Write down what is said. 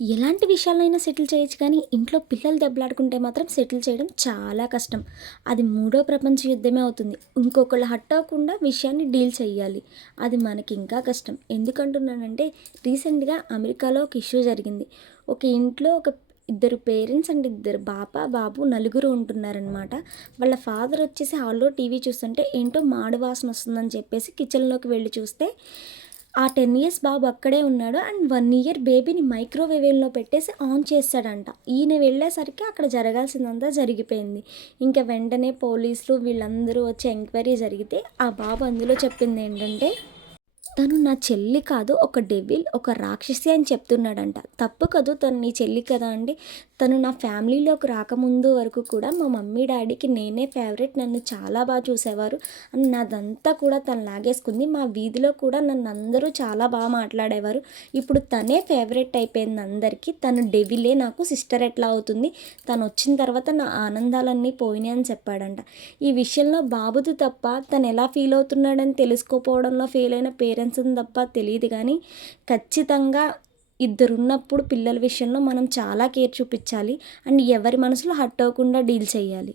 ఎలాంటి విషయాలనైనా సెటిల్ చేయొచ్చు కానీ, ఇంట్లో పిల్లలు దెబ్బలాడుకుంటే మాత్రం సెటిల్ చేయడం చాలా కష్టం. అది మూడో ప్రపంచ యుద్ధమే అవుతుంది. ఇంకొకళ్ళు హర్ట్ అవ్వకుండా విషయాన్ని డీల్ చేయాలి. అది మనకింకా కష్టం. ఎందుకంటున్నానంటే, రీసెంట్‌గా అమెరికాలో ఒక ఇష్యూ జరిగింది. ఒక ఇంట్లో ఇద్దరు పేరెంట్స్ అండ్ ఇద్దరు బాబు నలుగురు ఉంటున్నారనమాట. వాళ్ళ ఫాదర్ వచ్చేసి హాల్‌లో టీవీ చూస్తుంటే, ఏంటో మాడు వాసన వస్తుందని చెప్పేసి కిచెన్‌లోకి వెళ్లి చూస్తే ఆ 10 ఇయర్స్ బాబు అక్కడే ఉన్నాడు. అండ్ 1 ఇయర్ బేబీని మైక్రోవేవ్‌లో పెట్టేసి ఆన్ చేసాడంట. ఈయన వెళ్ళేసరికి అక్కడ జరగాల్సిందంతా జరిగిపోయింది. ఇంక వెంటనే పోలీసులు వీళ్ళందరూ వచ్చి ఎంక్వైరీ జరిగితే, ఆ బాబు అందులో చెప్పిందేంటంటే, తను నా చెల్లి కాదు. ఒక డెవిల్, ఒక రాక్షసి అని చెప్తున్నాడంట. తప్పు కదూ! తను నీ చెల్లి కదా అండి. తను నా ఫ్యామిలీలోకి రాకముందు వరకు కూడా మా మమ్మీ, డ్యాడీకి నేనే ఫేవరెట్. నన్ను చాలా చూసేవారు. అండ్ నాదంతా కూడా తను లాగేసుకుంది. మా వీధిలో కూడా నన్నందరూ చాలా మాట్లాడేవారు. ఇప్పుడు తనే ఫేవరెట్ అయిపోయింది అందరికీ. తను డెవిలే, నాకు సిస్టర్ ఎట్లా అవుతుంది? తనొచ్చిన తర్వాత నా ఆనందాలన్నీ పోయినాయి అని చెప్పాడంట. ఈ విషయంలో బాబుది తప్ప, తనెలా ఫీల్ అవుతున్నాడని తెలుసుకోపోవడంలో ఫెయిల్ అయిన పేరెంట్స్‌ని తప్ప తెలీదు గానీ, ఖచ్చితంగా ఇద్దరున్నప్పుడు పిల్లల విషయంలో మనం చాలా కేర్ చూపిచ్చాలి. అండ్ ఎవరి మనసులో హర్ట్ అవ్వకుండా డీల్ చేయాలి.